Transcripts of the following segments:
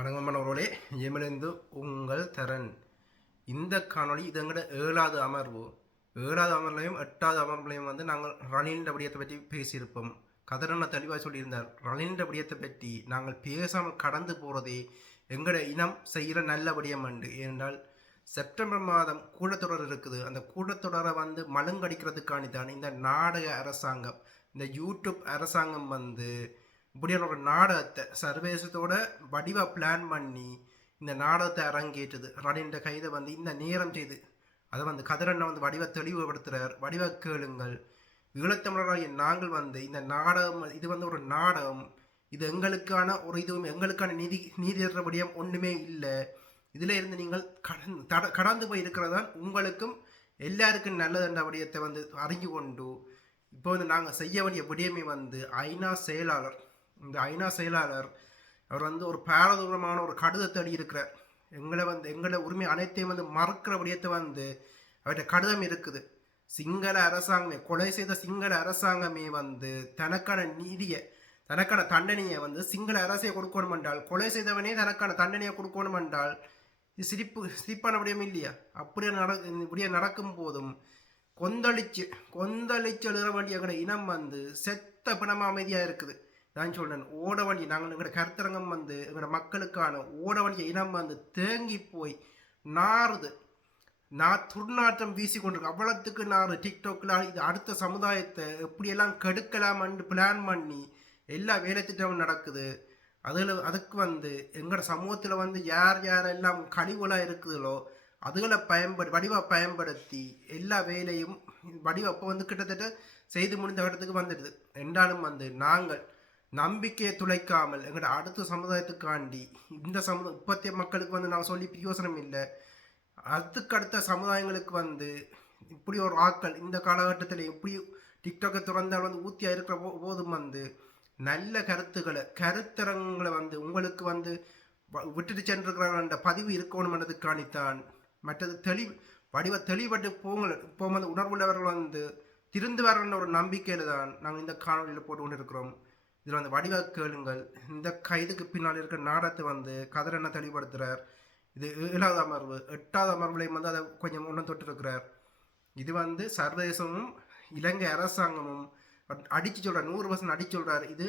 வணக்கம் மாணவர்களே, எமிலிருந்து உங்கள் தரன். இந்த காணொளி இது எங்களோட 7வது அமர்வு. 7வது அமர்வுலையும் 8வது அமர்வுலையும் நாங்கள் ரணிலின் விடயத்தை பற்றி பேசியிருப்போம். கதிரண்ண தெளிவாக சொல்லியிருந்தார். ரணிலின் விடயத்தை பற்றி நாங்கள் பேசாமல் கடந்து போகிறதே எங்களோட இனம் செய்கிற நல்ல விடயம் உண்டு. ஏனென்றால் செப்டம்பர் மாதம் கூட்டத்தொடர் இருக்குது. அந்த கூட்டத்தொடரை மழுங்கடிக்கிறதுக்காண்டி தான் இந்த நாடக அரசாங்கம், இந்த யூடியூப் அரசாங்கம் இப்படியான ஒரு நாடகத்தை சர்வேசத்தோட வடிவா பிளான் பண்ணி இந்த நாடகத்தை அரங்கேற்றுது. ரணின்ற கைதை இந்த நேரம் செய்து அதை கதிரண்ண வடிவ தெளிவுபடுத்துகிறார். வடிவ கேளுங்கள், ஈழத்தமிழராகிய நாங்கள் இந்த நாடகம் இது ஒரு நாடகம். இது எங்களுக்கான ஒரு இதுவும் எங்களுக்கான நீதியற்றபடியும் ஒன்றுமே இல்லை. இதில் இருந்து நீங்கள் கடந்து போய் இருக்கிறதான் உங்களுக்கும் எல்லாருக்கும் நல்லதுன்ற விடயத்தை அறிஞ்சு கொண்டு இப்போ நாங்கள் செய்ய வேண்டிய விடயமே ஐநா செயலாளர், இந்த ஐநா செயலாளர் அவர் ஒரு பாரதூரமான ஒரு கடிதத்தை எழுதியிருக்கிறார். எங்களை உரிமை அனைத்தையும் மறுக்கிற விடயத்தை அவர்கிட்ட கடிதம் இருக்குது. சிங்கள அரசாங்கமே, கொலை செய்த சிங்கள அரசாங்கமே தனக்கான நீதியை, தனக்கான தண்டனையை சிங்கள அரசையை கொடுக்கணும் என்றால், கொலை செய்தவனே தனக்கான தண்டனையை கொடுக்கணும் என்றால் இது சிரிப்பான விடயம் இல்லையா? அப்படியே நடக்கும் போதும் கொந்தளிச்சு எழுத வேண்டிய எங்களோட இனம் செத்த பிணமா அமைதியாக இருக்குது. நான் சொல்றேன், ஓட வண்டி நாங்கள் எங்களோட கருத்தரங்கம் எங்களோட மக்களுக்கான ஓட வண்டிய இனம் தேங்கி போய் நாறுது. துர்நாற்றம் வீசி கொண்டிருக்கு. அவ்வளோத்துக்கு நாறு. டிக்டாக்ல இது அடுத்த சமுதாயத்தை எப்படியெல்லாம் கெடுக்கலாம்னு பிளான் பண்ணி எல்லா வேலை திட்டமும் நடக்குது. அதுக்கு எங்களோட சமூகத்தில் யார் யாரெல்லாம் கழிவுகளாக இருக்குதுகளோ அதுகளை வடிவாக பயன்படுத்தி எல்லா வேலையும் வடிவா இப்போ கிட்டத்தட்ட செய்து முடிந்த இடத்துக்கு வந்துடுது. என்றாலும் நாங்கள் நம்பிக்கையை துளைக்காமல் எங்களோட அடுத்த சமுதாயத்துக்காண்டி இந்த இப்பத்திய மக்களுக்கு நான் சொல்லி பிரயோசனம் இல்லை. அதுக்கு அடுத்த சமுதாயங்களுக்கு இப்படி ஒரு ஆக்கள் இந்த காலகட்டத்தில் இப்படி டிக்டாக்கை திறந்தால் ஊத்தியாக இருக்கிற போதும் நல்ல கருத்தரங்களை உங்களுக்கு விட்டுட்டு சென்றிருக்கிறாங்க பதிவு இருக்கணும்ன்றதுக்காணித்தான். மற்றது வடிவ தெளிவட்டு போகும்போது உணர்வுள்ளவர்கள் திருந்து வரன்ற ஒரு நம்பிக்கையில் தான் நாங்கள் இந்த காணொலியில் போட்டு கொண்டு இருக்கிறோம். இதில் வடிவ கேளுங்கள். இந்த கைதுக்கு பின்னால் இருக்கிற நாடகத்தை கதிரண்ண தெளிவுபடுத்துகிறார். இது 7வது அமர்வு. 8வது அமர்வுலையும் அதை கொஞ்சம் ஒன்றும் தொட்டிருக்கிறார். இது சர்வதேசமும் இலங்கை அரசாங்கமும் அடித்து சொல்கிறார், 100% அடிச்சு சொல்கிறார். இது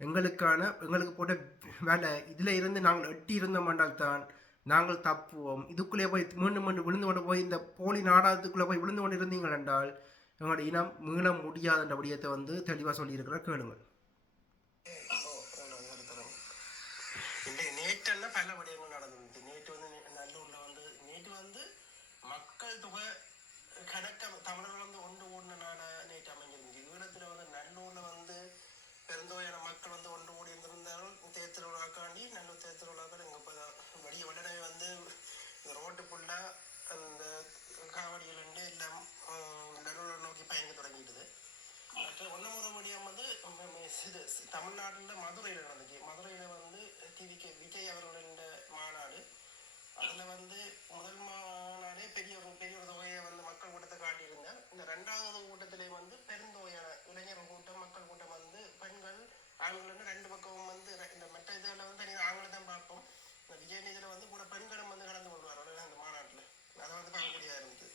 எங்களுக்கு போட்ட வேலை. இதில் இருந்து நாங்கள் எட்டி இருந்தோம்னால் தான் நாங்கள் தப்புவோம். இதுக்குள்ளே போய் மீண்டும் விழுந்து கொண்டு போய் இந்த போலி நாடகத்துக்குள்ளே போய் விழுந்து கொண்டு இருந்தீங்கள் என்றால் எங்களோட இனம் மீள முடியாதுன்ற விடயத்தை தெளிவாக சொல்லியிருக்கிறார். கேளுங்கள். நேற்று பல விடயங்கள் நடந்தது. நேற்று நல்லூரில் நேற்று மக்கள் தொகை கணக்க தமிழர்கள் ஒன்று கூடின நாடாக நேற்று அமைஞ்சிருந்துச்சு. ஈழத்தில் நல்லூரில் பெருந்தொகையான மக்கள் ஒன்று கூடி இருந்திருந்தாலும் தேர்தல் விழாக்காண்டி நல்லூர் தேர்தல் விழாக்கள் எங்கள் இப்போ வடிய உடனே இந்த ரோட்டு ஃபுல்லாக அந்த காவடிகள் எல்லாம் நல்லூரை நோக்கி பயணிக்க தொடங்கிட்டுது. மற்ற ஒன்றுமுறை விடயம் இது தமிழ்நாட்டில் மதுரையில் நடந்துச்சு. மதுரையில் விஜய் அவர்களின் மாநாடு. அதில் முதல் மாநாடே பெரிய ஒரு தொகையை மக்கள் கூட்டத்தை காட்டியிருந்தார். இந்த 2வது கூட்டத்திலே பெருந்தொகையான இளைஞர் கூட்டம், மக்கள் கூட்டம் பெண்கள் ஆண்கள் ரெண்டு பக்கமும் இந்த மற்ற இதில் தனியாக ஆண்களை தான் பார்ப்போம். இந்த விஜய் இதில் கூட பெண்களும் கலந்து கொள்வார்கள் அந்த மாநாட்டில். அதை பார்க்கக்கூடியதாக இருந்தது.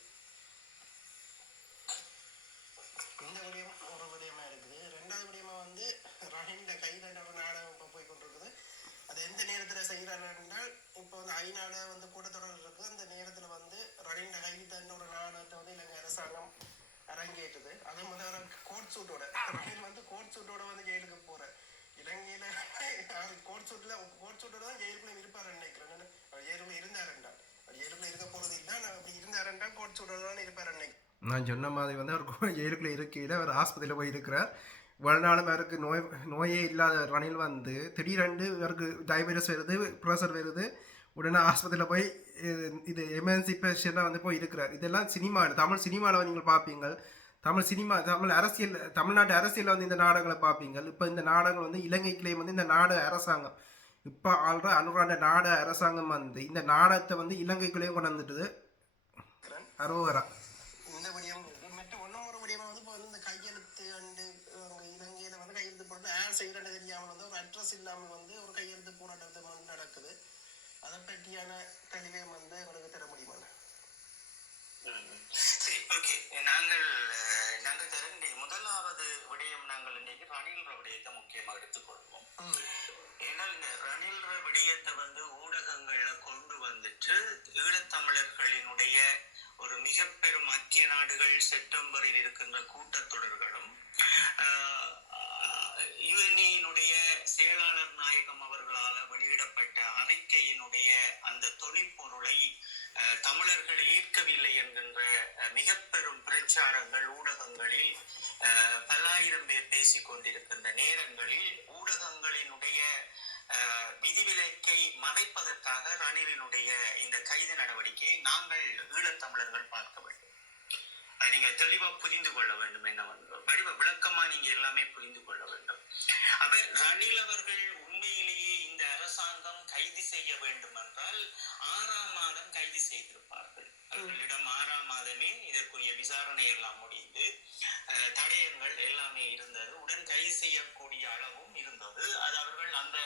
இந்த விடயம் ஒரு விடயமா இருக்குது. 2வது விடயமா ரணிலின் கைதண்ட ஒரு நாடகம் இப்போ போய் கொண்டிருக்குது. அது எந்த நேரத்தில் செய்கிறார்கள் என்றால், இப்போ ஐநாவில் கூட்டத்தொடர் இருக்குது. அந்த நேரத்தில் ரணிலின் கைதண்ட ஒரு நாடகத்தை இலங்கை அரசாங்கம் அரங்கேற்றுது. அது முதல்ல கோட் சூட்டோட ரணில் கோட் சூட்டோட ஜெயிலுக்கு போற. இலங்கையில கோட் சூட்டோட தான் ஜெயிலுக்குள்ள இருப்பாரு நினைக்கிறேன். அவர் ஜெயிலுக்குள்ள இருந்தாருன்றால், அவர் ஜெயிலுக்குள்ள இருக்க போறது இல்லை. அப்படி இருந்தாருன்றா கோட் சூட்டோட தான் இருப்பாரு நினைக்கிறேன். நான் சொன்ன மாதிரி அவர் ஜெயிலுக்குள்ள இருக்கையில் அவர் ஆஸ்பத்திரியில் போய் இருக்கிறார். வாழ்நாளும் அவருக்கு நோயே இல்லாத ரணில் திடீரென்று இவருக்கு டயபெட்டிஸ் வருது, ப்ரெஷர் வருது. உடனே ஆஸ்பத்திரியில் போய் இது எமர்ஜென்சி பேஷண்டாக போய் இருக்கிறார். இதெல்லாம் சினிமாவில், தமிழ் சினிமாவில் நீங்கள் பார்ப்பீங்க. தமிழ் அரசியல், தமிழ்நாட்டு அரசியலில் இந்த நாடகங்களை பார்ப்பீங்க. இப்போ இந்த நாடகங்கள் இலங்கைக்குள்ளேயே இந்த நாடக அரசாங்கம் இப்போ ஆள்ற அனுராண்ட நாடக அரசாங்கம் இந்த நாடகத்தை இலங்கைக்குள்ளேயும் கொண்டு வந்துட்டுது. அரோகரா இந்த விடயம் மற்ற ஒன்றும் விடயமாக இப்போ இந்த கையெழுத்து அண்டு இலங்கையில் கையெழுத்து போட்டு யார் செய்கிறன்னு தெரியாமல் ஒரு அட்ரஸ் இல்லாமல் ஒரு கையெழுத்து போராட்டத்தை நடக்குது. நாங்கள் இன்னைக்கு ரணில் விடயத்தை முக்கியமா எடுத்துக்கொள்வோம். ஏன்னா இந்த ரணில் விடயத்தை ஊடகங்கள்ல கொண்டு வந்துட்டு ஈழத்தமிழர்களினுடைய ஒரு மிக பெரும் ஐக்கிய நாடுகள் செப்டம்பரில் இருக்கின்ற கூட்டத்தொடர்களும் யுஎன்ஏனுடைய செயலாளர் நாயகம் அவர்களால் வெளியிடப்பட்ட அறிக்கையினுடைய அந்த தொனிப்பொருளை தமிழர்கள் ஏற்கவில்லை என்கின்ற மிக பெரும் பிரச்சாரங்கள் ஊடகங்களில் பல்லாயிரம் பேர் பேசிக் கொண்டிருக்கின்ற நேரங்களில் ஊடகங்களினுடைய விதிவிலக்கை மறைப்பதற்காக ரணிலினுடைய இந்த கைது நடவடிக்கையை நாங்கள் ஈழத்தமிழர்கள் பார்க்க வேண்டும். நீங்க தெளிவா புரிந்து கொள்ள வேண்டும். என்ன வடிவ விளக்கமா நீங்க எல்லாமே புரிந்து கொள்ள வேண்டும். அப்ப ரணில் அவர்கள் உண்மையிலேயே இந்த அரசாங்கம் கைது செய்ய வேண்டும் என்றால் 6ஆம் மாதம் கைது செய்திருப்பார்கள். அவர்களிடம் 6ஆம் மாதமே இதற்குரிய விசாரணை எல்லாம் முடிந்து தடயங்கள் எல்லாமே இருந்தது. உடன் கைது செய்யக்கூடிய அளவும் இருந்தது. அது அவர்கள் அந்த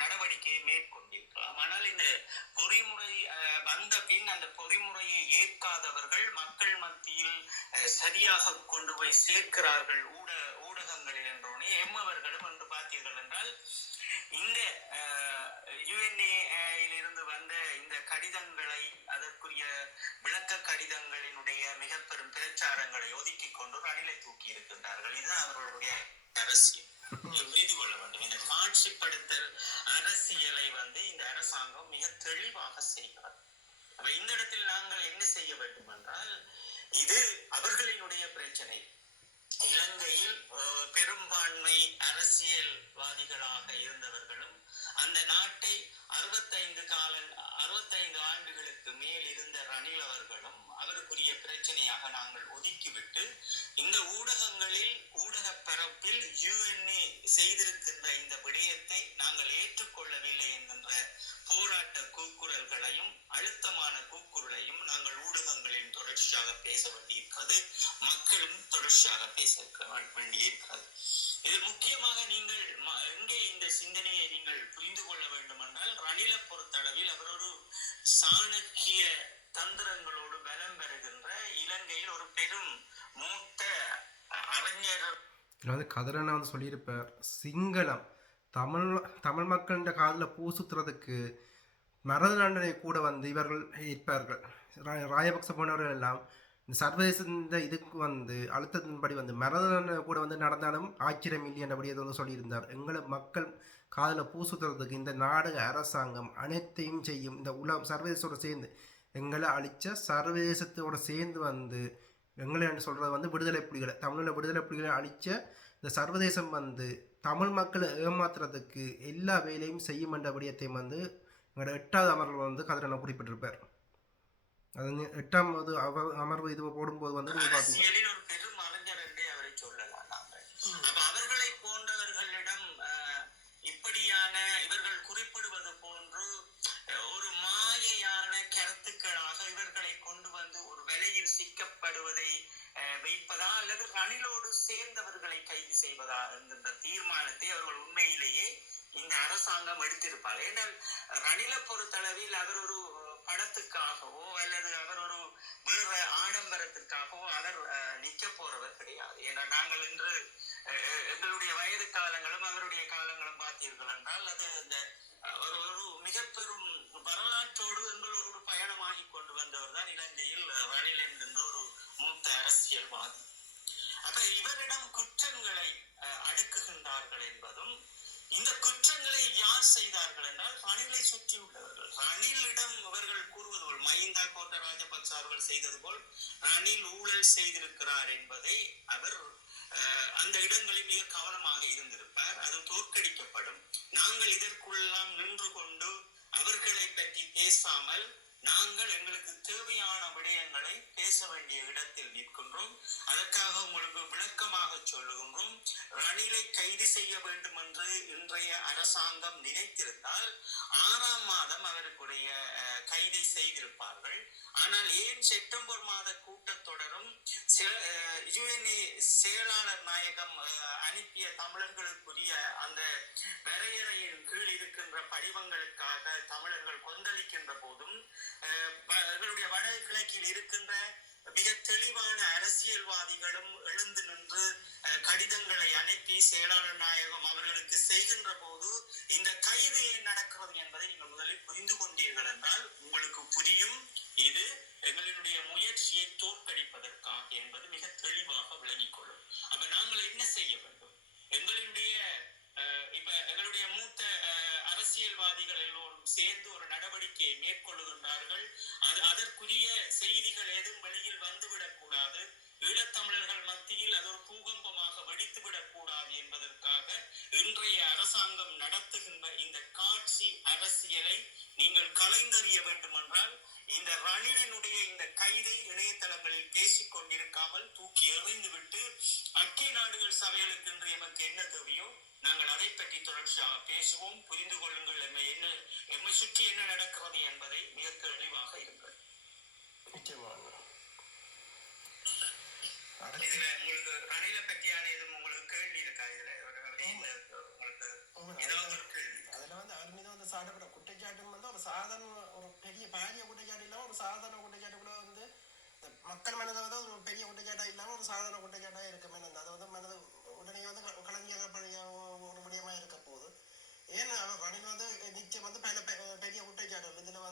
நடவடிக்கையை மேற்கொண்டிருக்கலாம். ஆனால் இந்த பொறிமுறை வந்த பின் அந்த பொறிமுறையை ஏற்காதவர்கள் மக்கள் மத்தியில் சரியாக கொண்டு போய் சேர்க்கிறார்கள் ஊடகங்களில் என்றோனே எம்மவர்களும் என்று பார்த்தீர்கள் என்றால் இந்த யுஎன்ஏ வந்த இந்த கடிதங்களை அதற்குரிய விளக்க கடிதங்களினுடைய மிக பெரும் பிரச்சாரங்களை ஒதுக்கி கொண்டு ரணிலை தூக்கி இருக்கின்றார்கள். இதுதான் அவர்களுடைய அரசியல். புரிந்து கொள்ள வேண்டும். இந்த காட்சிப்படுத்தல் அரசியலை இந்த அரசாங்கம் மிக தெளிவாக செய்கிறார். இந்த இடத்தில் நாங்கள் என்ன செய்ய வேண்டும் என்றால் இது அவர்களினுடைய பிரச்சனை. இலங்கையில் பெரும்பான்மை அரசியல்வாதிகளாக இருந்தவர்களும் அந்த நாட்டை 65 ஆண்டுகளுக்கு மேல் இருந்த ரணில் அவர்களும் அவருக்குரிய பிரச்சனையாக நாங்கள் ஒதுக்கிவிட்டு இந்த ஊடகங்களில் ஊடக பரப்பில் யுஎன்ஏ செய்திருக்கின்ற இந்த விடயத்தை நாங்கள் ஏற்றுக்கொள்ளவில்லை என்கின்ற போராட்ட கூக்குரல்களையும் அழுத்தமான கூக்குரலையும் நாங்கள் ஊடகங்களில் தொடர்ச்சியாக பேச வேண்டியிருக்கிறது. மக்களும் தொடர்ச்சியாக பேச வேண்டியிருக்கிறது. இதில் முக்கியமாக நீங்கள் எங்கே இந்த சிந்தனையை நீங்கள் புரிந்து கொள்ள வேண்டும் என்றால் ரணிலை பொறுத்தளவில் அவர் ஒரு சாணக்கிய தந்திரங்களோடு பலம் பெறுகின்ற இலங்கையில் ஒரு பெரும் மூத்த அறிஞர் கதிரனை சொல்லியிருப்பார். சிங்களம் தமிழ் மக்களின் காதில் பூ சுத்துறதுக்கு மரண தண்டனை கூட இவர்கள் இருப்பார்கள். ராயபக்ச போனவர்கள் எல்லாம் இந்த சர்வதேச இந்த இதுக்கு அழுத்தத்தின்படி மரண தண்டனை கூட நடந்தாலும் ஆச்சரியம் இல்லை என்றபடி சொல்லியிருந்தார். எங்களை மக்கள் காதில் பூ சுத்துறதுக்கு இந்த நாடக அரசாங்கம் அனைத்தையும் செய்யும். இந்த சர்வதேசத்தோடு சேர்ந்து எங்களை அழித்த சர்வதேசத்தோடு சேர்ந்து எங்களை சொல்கிறது விடுதலை புலிகளை தமிழில் விடுதலை புலிகளை அழித்த இந்த சர்வதேசம் தமிழ் மக்களை ஏமாத்துறதுக்கு எல்லா வேலையும் செய்யும் என்ற விடயத்தையும் எங்களோட 8வது அமர்வு கதிரனை குறிப்பிட்டிருப்பார். அது 8வது அமர்வு இது போடும்போது பார்த்தீங்கன்னா ஒரு பெரும் அறிஞர் என்றே அவரை சொல்லலாம். நாங்கள் அவர்களை போன்றவர்களிடம் இப்படியான இவர்கள் குறிப்பிடுவது போன்று ஒரு மாயையான கருத்துக்களாக இவர்களை கொண்டு ஒரு விலையில் சிக்கப்படுவதை வைப்பதா அல்லது ரணிலோடு சேர்ந்தவர்களை கைது செய்வதா என்கின்ற தீர்மானத்தை அவர்கள் உண்மையிலேயே இந்த அரசாங்கம் எடுத்திருப்பார். ஏனால் ரணிலை பொறுத்தளவில் அவர் ஒரு பணத்துக்காகவோ அல்லது அவர் ஒரு வேற ஆடம்பரத்திற்காகவோ அவர் நிற்க போறவர் கிடையாது. ஏன்னா நாங்கள் இன்று எங்களுடைய வயது காலங்களும் அவருடைய காலங்களும் பார்த்தீர்கள் என்றால் அது இந்த ஒரு மிக பெரும் வரலாற்றோடு எங்களோடு பயணமாகி கொண்டு வந்தவர் தான் இலங்கையில் ரணில் என்கின்ற ஒரு மூத்த அரசியல்வாதி. அப்ப இவரிடம் குற்றங்களை அடுக்குகின்றார்கள் என்பதும் இந்த குற்றங்களை யார் செய்தார்கள் என்றால் ரணிலை சுற்றி உள்ளவர்கள். ரணிலிடம் இவர்கள் கூறுவது போல் மஹிந்தா கோட்ட ராஜபக்ச அவர்கள் செய்தது போல் ரணில் ஊழல் செய்திருக்கிறார் என்பதை அவர் அந்த இடங்களில் மிக கவனமாக இருந்திருப்பார். அது தோற்கடிக்கப்படும். நாங்கள் இதற்குள்ளெல்லாம் நின்று கொண்டு அவர்களை பற்றி பேசாமல் நாங்கள் எங்களுக்கு தேவையான விடயங்களை பேச வேண்டிய இடத்தில் நிற்கின்றோம். அதற்காக உங்களுக்கு விளக்கமாக சொல்லுகின்றோம். ரணிலை கைது செய்ய வேண்டும் என்று இன்றைய அரசாங்கம் நினைத்திருந்தால் 6ஆம் மாதம் அவருக்குடைய கைதை செய்திருப்பார்கள். ஆனால் ஏன் செப்டம்பர் மாத கூட்டத்தொடரும் யுஎன்ஏ செயலாளர் நாயகம் அனுப்பிய தமிழர்களுக்குரிய அந்த வரையறையின் கீழ் இருக்கின்ற படிவங்களுக்காக தமிழர்கள் கொந்தளிக்கின்ற போதும் எங்களுடைய வடகிழக்கில் இருக்கின்ற மிக தெளிவான அரசியல்வாதிகளும் எழுந்து நின்று கடிதங்களை அனுப்பி செயலாளர் நாயகம் அவர்களுக்கு செய்கின்ற போது இந்த கைது ஏன் நடக்கிறது என்பதை நீங்கள் முதலில் புரிந்து கொண்டீர்கள் என்றால் உங்களுக்கு புரியும். இது எங்களுடைய முயற்சியை தோற்கடிப்பதற்காக என்பது மிக தெளிவாக விளங்கிக் கொள்ளும். அப்ப நாங்கள் என்ன செய்ய வேண்டும்? எங்களுடைய இப்ப எங்களுடைய மூத்த அரசியல்வாதிகள் எல்லோரும் சேர்ந்து ஒரு நடவடிக்கையை மேற்கொள்ளுகின்றார்கள். அதற்குரிய செய்திகள் ஏதும் வெளியில் வந்துவிடக் கூடாது, ஈழத்தமிழர்கள் மத்தியில் அது ஒரு பூகம்பமாக வெடித்துவிடக் கூடாது என்பதற்காக இன்றைய அரசாங்கம் நடத்துகின்ற இந்த காட்சி அரசியலை நீங்கள் கலைந்தறிய வேண்டும் என்றால் இந்த ரணிலினுடைய இந்த கைதை இணையதளங்களில் பேசிக் கொண்டிருக்காமல் தூக்கி எறிந்துவிட்டு ஐக்கிய நாடுகள் சபைகளுக்கு இன்று எமக்கு என்ன தேவையோ நாங்கள் அதை பற்றி தொடர்ச்சியாக பேசுவோம். புரிந்து கொள்ளுங்கள் எம்மை சுற்றி என்ன நடக்கிறது என்பதை மிக தெளிவாக இருங்கள். இதுல உங்களுக்கு ரணில பற்றியான எதுவும் உங்களுக்கு கேள்வி இருக்கா? இதுல உங்களுக்கு ஏதாவது ஒரு கேள்வி? அதுல அவர் மீது சாடப்பட குற்றச்சாட்டு ஒரு சாதாரண ஒரு பெரிய பாரிய குற்றச்சாட்டு இல்லாம ஒரு சாதாரண குற்றச்சாட்டு கூட மக்கள் மனதை ஒரு பெரிய குற்றச்சாட்டா இல்லாம ஒரு சாதாரண குற்றச்சாட்டா இருக்கு. அது மனது உடனே கலைஞர் ஒரு விடயமா இருக்க போகுது. ஏன்னா ரணில் நிச்சயம் பல பெரிய குற்றச்சாட்டு இதுல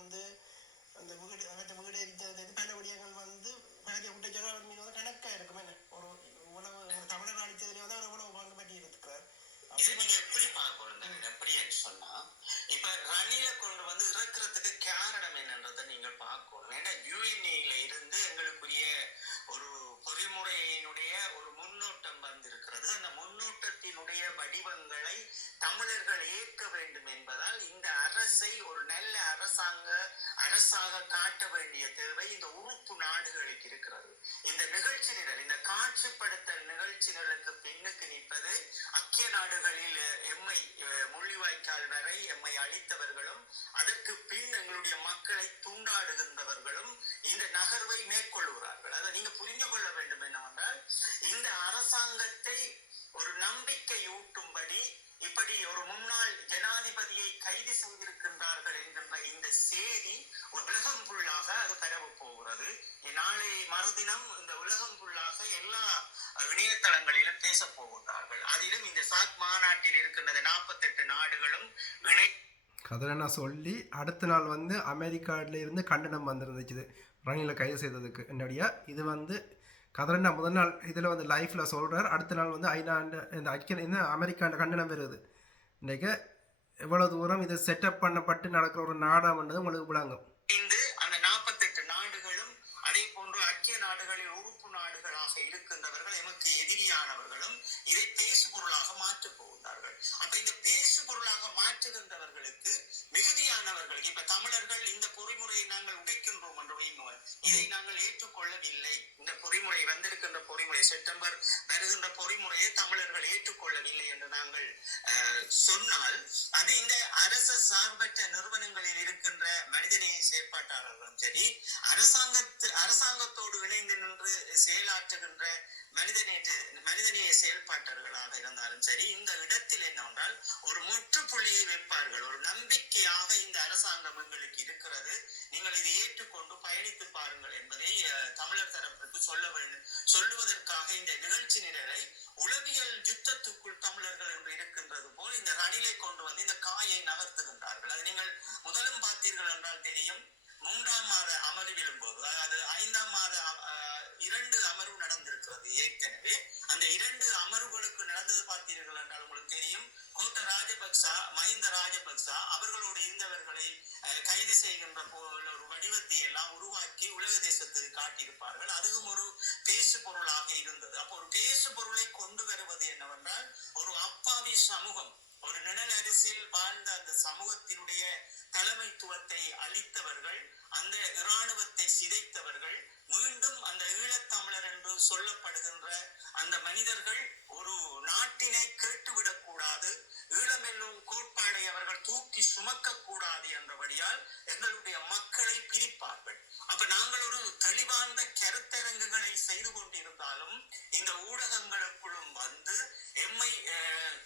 அந்த வீடு எரிச்சது பல விடயங்கள் பெரிய குற்றச்சாட்டு அவர் மீது கணக்கா இருக்கும். என்ன ஒரு உணவு தமிழர் அடித்ததுல அவர் உணவு வாங்க பற்றி இருக்கிறார். எப்படி பார்க்கணும் எப்படின்னு சொன்னா இப்ப ரணில கொண்டு இறக்குறதுக்கு காரணம் என்னன்றதை நீங்கள் பார்க்கணும். ஏன்னா யுஎன்ஏல இருந்து எங்களுக்குரிய ஒரு பொறிமுறையினுடைய ஒரு முன்னோட்டம் வந்திருக்கிறது. அந்த முன்னோட்டத்தினுடைய வடிவங்களை தமிழர்கள் ஏற்க வேண்டும் என்பதால் இந்த அரசை ஒரு நல்ல அரசாக காட்ட வேண்டிய தேவை இந்த உறுப்பு நாடுகளுக்கு இருக்கிறது. இந்த நிகழ்ச்சி நிரல், இந்த காட்சிப்படுத்தல் நிகழ்ச்சி நிரலுக்கு பின்னுக்கு நிற்பது ஐக்கிய நாடுகளில் எம்மை முள்ளிவாய்க்கால் வரை எம்மை அளித்தவர்களும் அதற்கு பின் எங்களுடைய மக்களை துண்டாடுகின்றவர்களும் இந்த நகர்வை மேற்கொள்கிறார்கள். அதை நீங்க புரிந்து கொள்ள வேண்டும் என்னவென்றால் இந்த அரசாங்கத்தை ஒரு நம்பிக்கை ஊட்டும்படி இப்படி ஒரு முன்னாள் ஜனாதிபதியை கைது செய்திருக்கின்றார்கள் என்கின்ற இந்த செய்தி உலகம் ஃபுல்லாக அது பரவ போகிறது. நாளை மறுதினம் இந்த உலகம் ஃபுல்லாக எல்லா இணையதளங்களிலும் பேச போகின்றார்கள். அதிலும் இந்த சாக் மாநாட்டில் இருக்கின்ற 48 நாடுகளும் கதிரண்ணா சொல்லி அடுத்த நாள் அமெரிக்காவில இருந்து கண்டனம் வந்திருந்துச்சு ரணிலை கைது செய்ததுக்கு. என்னடியா இது கதிரண்ணா முதல் நாள் இதில் லைஃப்பில் சொல்கிறார். அடுத்த நாள் ஐநா இந்த அமெரிக்காண்ட கண்டனம் வருது. இன்றைக்கு எவ்வளோ தூரம் இது செட்டப் பண்ணப்பட்டு நடக்கிற ஒரு நாடாமன்றது உங்களுக்கு விளங்கும். அந்த 48 நாடுகளும் அதே போன்று ஐக்கிய நாடுகளில் உறுப்பு நாடுகளாக இருக்கின்றவர்கள் எமக்கு எதிரியானவர்களும் இதை பேசு பொருளாக மாற்றப் போகிறார்கள். அப்ப இந்த பேசு பொருளாக மாற்றுகின்றவர்களுக்கு மிகுதியானவர்களுக்கு இப்ப தமிழர்கள் இந்த பொறிமுறையை நாங்கள் உடைக்கின்றோம் என்று வைங்குவர். இதை நாங்கள் ஏற்றுக்கொள்ளவில்லை. இந்த பொறிமுறை வந்திருக்கின்ற பொறிமுறை செப்டம்பர் வருகின்ற பொறிமுறையை தமிழர்கள் ஏற்றுக்கொள்ளவில்லை என்று நாங்கள் சொன்னால் அது இந்த அரச சார்பற்ற நிறுவனங்களில் இருக்கின்ற மனிதநேய செயற்பாட்டாளர்களும் சரி அரசாங்கத்தோடு இணைந்து நின்று செயலாற்றுகின்ற மனிதநேய செயல்பாட்டர்களாக இருந்தாலும் சரி இந்த இடத்தில் என்னவென்றால் ஒரு முற்றுப்புள்ளியை வைப்பார்கள். ஒரு நம்பிக்கையாக இந்த அரசாங்கம் எங்களுக்கு இருக்கிறது, நீங்கள் இதை ஏற்றுக்கொண்டு பயணித்து பாருங்கள் என்பதை தமிழர் தரப்பிற்கு சொல்லுவதற்காக இந்த நிகழ்ச்சி நிரலை உளவியல் யுத்தத்துக்குள் தமிழர்கள் என்று இருக்கின்றது போல் இந்த ரணிலை கொண்டு இந்த காயை நகர்த்துகின்றார்கள். அது நீங்கள் முதலும் பார்த்தீர்கள் என்றால் தெரியும். 3ஆம் மாத அமர்விலும் போது அதாவது 5ஆம் மாத 2 அமர்வு நடந்திருக்கிறது. ஏற்கனவே அந்த 2 அமர்வுகளுக்கு நடந்தது பார்த்தீர்கள் என்றால் உங்களுக்கு தெரியும். கோத்த ராஜபக்சா மஹிந்த ராஜபக்சா அவர்களோடு இருந்தவர்களை கைது செய்கின்ற ஒரு வடிவத்தை எல்லாம் உருவாக்கி உலக தேசத்துக்கு காட்டியிருப்பார்கள். அதுவும் ஒரு பேசு பொருளாக இருந்தது. அப்போ ஒரு பேசு பொருளை கொண்டு வருவது என்னவென்றால் ஒரு அப்பாவி சமூகம், ஒரு நிழல் அரசியல் வாழ்ந்த அந்த சமூகத்தினுடைய தலைமைத்துவத்தை அளித்தவர்கள், அந்த இராணுவத்தை சிதைத்தவர்கள், மீண்டும் அந்த ஈழத்தமிழர் என்று சொல்லப்படுகின்ற அந்த மனிதர்கள் ஒரு நாட்டினை கேட்டுவிடக் கூடாது, ஈழமெல்லும் கோட்பாடை அவர்கள் தூக்கி சுமக்க கூடாது என்றபடியால் எங்களுடைய மக்களை பிரிப்பார்கள். அப்ப நாங்கள் ஒரு தெளிவான கருத்தரங்குகளை செய்து கொண்டிருந்தாலும் இந்த ஊடகங்களுக்குள்ளும் எம்மை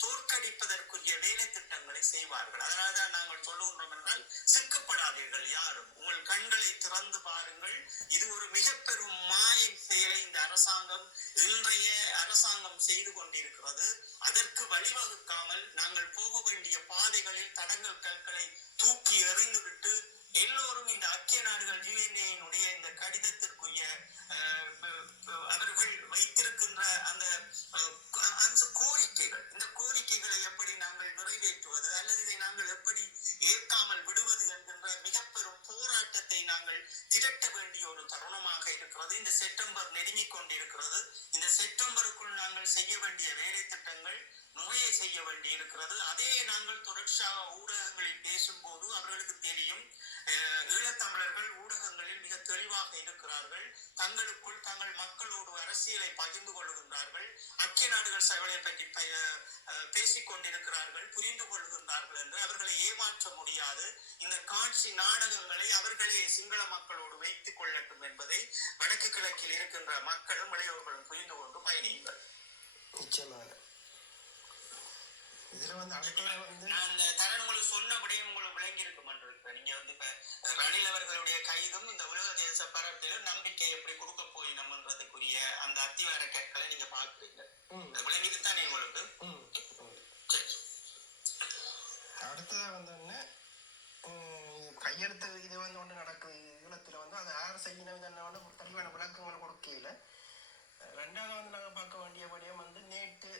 தோற்கடிப்பதற்குரிய வேலை திட்டங்களை செய்வார்கள். அதனால்தான் நாங்கள் சொல்லுகின்றோம் என்றால் சிக்கப்படாதீர்கள் யாரும். உங்கள் கண்களை திறந்து பாருங்கள். இது ஒரு மிக பெரும் மாயை செயலை இந்த அரசாங்கம், இன்றைய அரசாங்கம் செய்து கொண்டிருக்கிறது. அதற்கு வழிவகுக்காமல் நாங்கள் போக வேண்டிய பாதைகளில் தடங்கல் கற்களை தூக்கி எறிந்துவிட்டு எல்லோரும் இந்த ஐக்கிய நாடுகள் யுஎன்ஏனுடைய இந்த கடிதத்திற்குரிய அவர்கள் வைத்திருக்கின்ற அந்த கோரிக்கைகள், இந்த கோரிக்கைகளை எப்படி நாங்கள் நிறைவேற்றுவது அல்லது இதை நாங்கள் எப்படி ஏற்காமல் விடுவது என்கின்ற மிக பெரும் போராட்டத்தை நாங்கள் திரட்ட வேண்டிய ஒரு தருணமாக இருக்கிறது. இந்த செப்டம்பர் நெருங்கிக் கொண்டிருக்கிறது. இந்த செப்டம்பருக்குள் நாங்கள் செய்ய வேண்டிய வேலை திட்டங்கள் நிறைய செய்ய வேண்டி இருக்கிறது. அதே நாங்கள் தொடர்ச்சியாக ஊடகங்களில் பேசும்போது அவர்களுக்கு தெரியும், ஈழத்தமிழர்கள் ஊடகங்களில் மிக தெளிவாக இருக்கிறார்கள். தங்களுக்குள் தங்கள் மக்களோடு அரசியலை பகிர்ந்து கொள்கின்றார்கள். ஐக்கிய நாடுகள் சபையை பற்றி பேசிக் கொண்டிருக்கிறார்கள், புரிந்து கொள்கின்றார்கள் என்று அவர்களை ஏமாற்ற முடியாது. இந்த காட்சி நாடகங்களை அவர்களே சிங்கள மக்களோடு வைத்துக் கொள்ளட்டும் என்பதை வடக்கு கிழக்கில் இருக்கின்ற மக்களும் இளையோர்களும் புரிந்து கொண்டு பயணியுங்கள். நிச்சயமாக இதுல வந்து அடுத்த வந்து நான் தரன் உங்களுக்கு சொன்னபடியே உங்களுக்கு விளங்கி இருக்கும் என்று நீங்க வந்து இப்ப ரணில் அவர்களுடைய கைதும் இந்த உலக தேச பரப்பிலும் நம்பிக்கை எப்படி கொடுக்க போயினம்ன்றதுக்குரிய அந்த அத்திவார கற்களை நீங்க பாக்குறீங்க. விளங்கிட்டு தானே உங்களுக்கு. அடுத்ததா வந்து கையெழுத்து இது வந்து ஒன்று நடக்குது ஈழத்துல வந்து அது யார் செய்யணும் இதெல்லாம் தெளிவான விளக்கங்கள் கொடுக்கல. ரெண்டாவது வந்து நாங்கள் பார்க்க வேண்டிய படியும் வந்து நேற்று